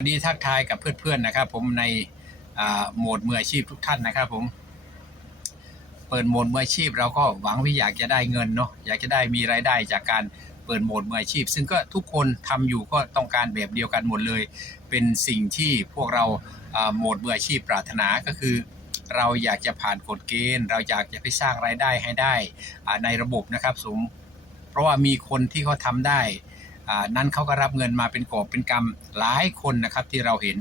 วัสดีทักทายกับเพื่อนๆนะครับ ผมในโหมดมืออาชีพทุกท่านนะครับ ผม เปิดโหมดมืออาชีพเราก็หวังว่าอยากจะได้เงินเนาะอยากจะได้มีรายได้จากการเปิดโหมดมืออาชีพ ซึ่งก็ทุกคนทำอยู่ก็ต้องการแบบเดียวกันหมดเลย เป็นสิ่งที่พวกเราโหมดมืออาชีพปรารถนาก็คือ เราอยากจะผ่านกฎเกณฑ์ เราอยากจะไปสร้างรายได้ให้ได้ในระบบนะครับสมเพราะว่ามีคนที่เขาทำได้ นั้นเขาก็รับเงินมาเป็นกอบเป็นกำหลายคนนะครับที่เราเห็น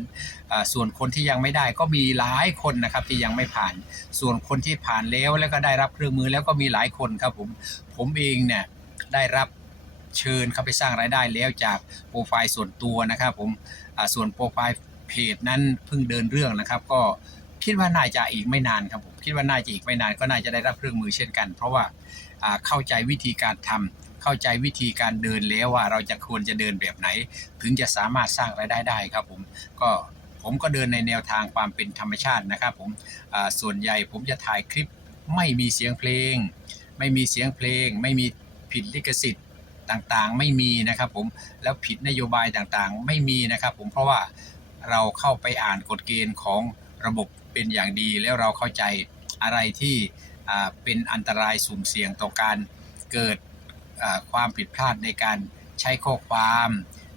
ส่วนคนที่ยังไม่ได้ก็มีหลายคนนะครับที่ยังไม่ผ่าน ส่วนคนที่ผ่านแล้วแล้วก็ได้รับเครื่องมือแล้วก็มีหลายคนครับผมผมเองเนี่ยได้รับเชิญเข้าไปสร้างรายได้แล้วจากโปรไฟล์ส่วนตัวนะครับผมส่วนโปรไฟล์เพจนั้นเพิ่งเดินเรื่องนะครับ ก็ คิดว่าน่าจะอีกไม่นานครับผมคิดว่าน่าจะอีกไม่นานก็น่าจะได้รับเครื่องมือเช่นกัน เพราะว่าเข้าใจวิธีการทำเข้าใจวิธีการเดินแล้วว่าเราจะควรจะเดินแบบไหน ถึงจะสามารถสร้างรายได้ได้ครับผมก็ผมก็เดินในแนวทางความเป็นธรรมชาตินะครับผมส่วนใหญ่ผมจะถ่ายคลิปไม่มีเสียงเพลง ไม่มีเสียงเพลง ไม่มีผิดลิขสิทธิ์ต่างๆ ไม่มีนะครับผมแล้วผิดนโยบายต่างๆ ไม่มีนะครับผมเพราะว่าเราเข้าไปอ่านกฎเกณฑ์ของ ระบบเป็นอย่างดี แล้วเราเข้าใจอะไรที่เป็นอันตรายสุ่มเสี่ยงต่อการเกิดความผิดพลาดในการใช้ข้อความ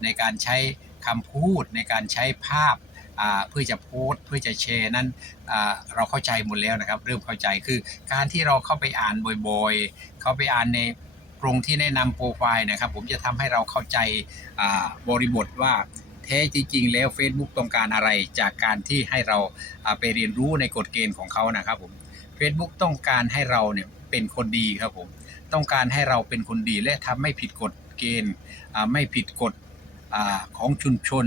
ในการใช้คำพูด ในการใช้ภาพเพื่อจะโพสเพื่อจะแชร์นั้นเราเข้าใจหมดแล้วนะครับ เริ่มเข้าใจคือการที่เราเข้าไปอ่านบ่อยๆ เข้าไปอ่านในกรงที่แนะนำโปรไฟล์นะครับ ผมจะทำให้เราเข้าใจบริบทว่า ท้จริงๆ แล้ว Facebook ต้องการอะไรจากการที่ให้เราไปเรียนรู้ในกฎเกณฑ์ของเขานะครับผม Facebook ต้องการให้เราเนี่ยเป็นคนดีครับผม ต้องการให้เราเป็นคนดีและทำไม่ผิดกฎเกณฑ์ไม่ผิดกฎอของชุมชน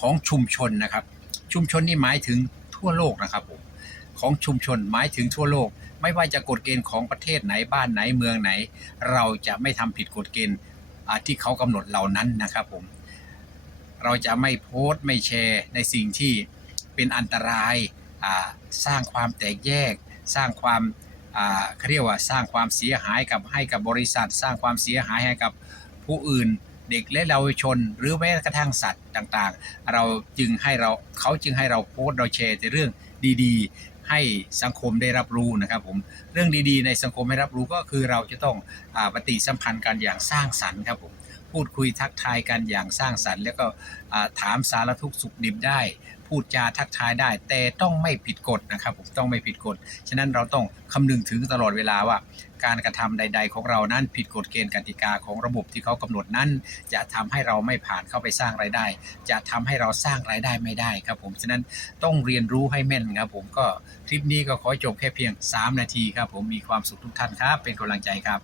ของชุมชนนะครับ ชุมชนนี่หมายถึงทั่วโลกนะครับผมของชุมชนหมายถึงทั่วโลก ไม่ว่าจะกฎเกณฑ์ของประเทศไหนบ้านไหนเมืองไหน เราจะไม่ทำผิดกฎเกณฑ์ที่เขากำหนดเหล่านั้นนะครับผม เราจะไม่โพสต์ไม่แชร์ในสิ่งที่เป็นอันตรายสร้างความแตกแยก สร้างความเขาเรียกว่าสร้างความเสียหายกับให้กับบริษัท สร้างความเสียหายให้กับผู้อื่น เด็กและเยาวชน หรือแม้กระทั่งสัตว์ต่างๆ เราจึงให้เราเขาจึงให้เราโพสต์เราแชร์แต่เรื่องดีๆ ให้สังคมได้รับรู้นะครับผมเรื่องดีๆ ในสังคมให้รับรู้ก็คือเราจะต้องอปฏิสัมพันธ์กันอย่างสร้างสรรค์ครับผม พูดคุยทักทายกันอย่างสร้างสรรค์ แล้วก็ถามสารทุกสุขดิบได้ พูดจาทักทายได้ แต่ต้องไม่ผิดกฎนะครับผมต้องไม่ผิดกฎ ฉะนั้นเราต้องคำนึงถึงตลอดเวลาว่า การกระทำใด ๆ ของเรานั้นผิดกฎเกณฑ์กติกาของระบบที่เขากำหนดนั้น จะทำให้เราไม่ผ่านเข้าไปสร้างรายได้ จะทำให้เราสร้างรายได้ไม่ได้ครับผมฉะนั้นต้องเรียนรู้ให้แม่นครับผมก็คลิปนี้ก็ขอจบแค่เพียง 3 นาทีครับผมมีความสุขทุกท่านครับ เป็นกำลังใจครับ